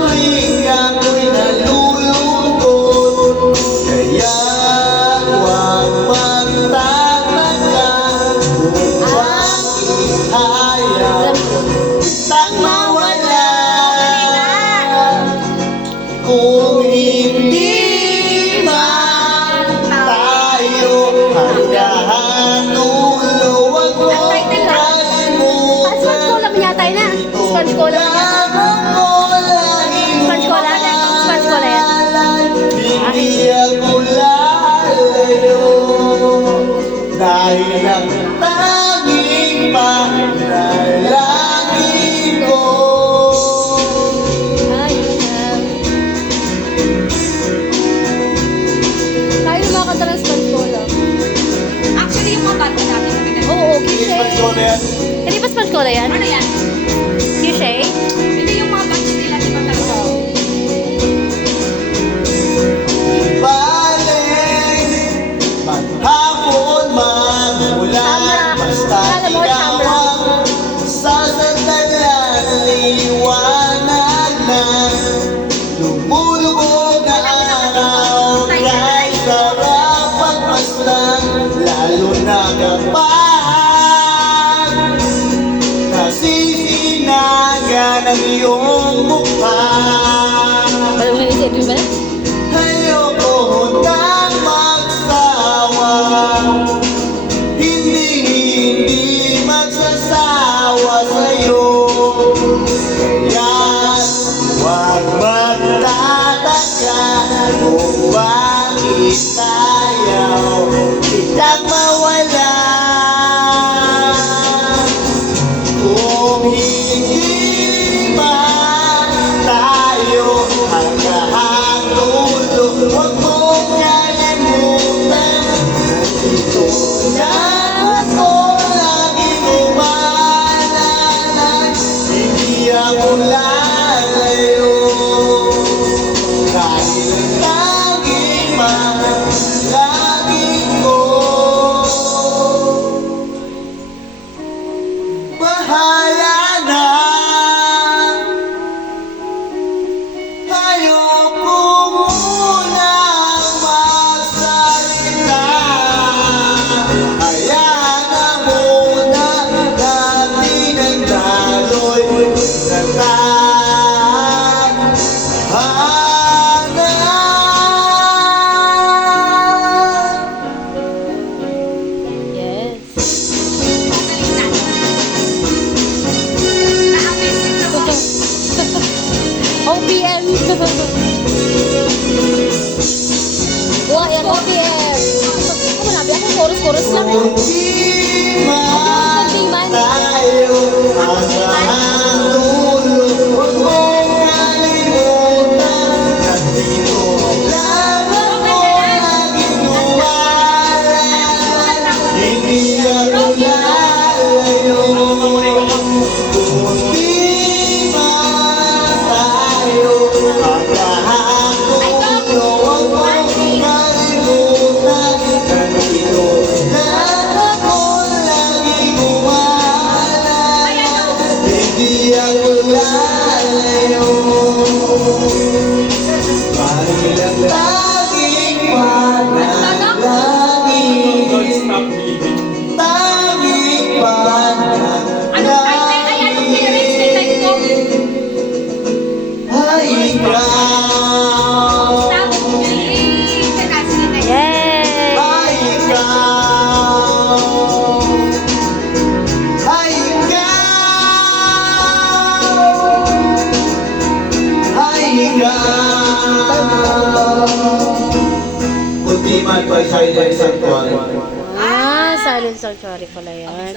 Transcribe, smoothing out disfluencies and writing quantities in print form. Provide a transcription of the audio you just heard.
tuwing ako'y nalulungkot. Kaya huwag magtataka kung bakit ayaw kitang mawala. Kung hindi man tayo hanggang dulo, wag mo kalimutan. Sponge cola mo yata yun na. Sponge cola mo yata. Sponge cola? Sponge cola yan. Hindi ako lalayo dahil ang tanging panalangin ko. Tayo makakanta ng sponge cola. Actually, yung mga bata natin kami Oo, kishay. Ano yan? Hindi ba sponge cola yan? Ano yan? Kishay? Hindi yung mga batch nila, di ba talaga? Balik maghapon, magulan, basta Alam mo, ikaw Shamrock. ang sasandalan. Liwanag na lumulubog na araw, kay sarap pagmasdan, lalo na kapag nasisinagan ang iyong mukha. Walang uminisip yun ba? Ayoko nang magsawa, hindi magsasawa sa'yo. Kaya huwag magtataka kung bakit ayaw kitang mawala. Kung hindi man tayo hanggang dulo, huwag mong kalimutan. Nandito lang ako, laging umaalala. Hindi ako lalayo dahil ang tanging panalangin ko. Bahala na, ayoko munang magsalita. Hayaan na muna natin ang daloy na tadhana. Yes. Na-amazing na mo. OPM. Wah, yan OPM. Ano na, biya kong chorus-chorus lang. Kung di man tayo hanggang dulo, huwag mong kalimutan. Nandito lang ako, laging umaalala. Hindi ako lalayo. Kung di man tayo hanggang dulo, huwag mong kalimutan. Nandito lang ako, laging umaalala. Hindi ako lalayo. Dahil ang tanging panalangin, tanging Anong title? Ay, anong lyrics na title ko? ay ikaw. Stop. Believe ka na. Sige, next. Yay! Ay ikaw. Ay ikaw. Ay ikaw. Kung di man pa silent sanctuary. Silent Sanctuary pala yan.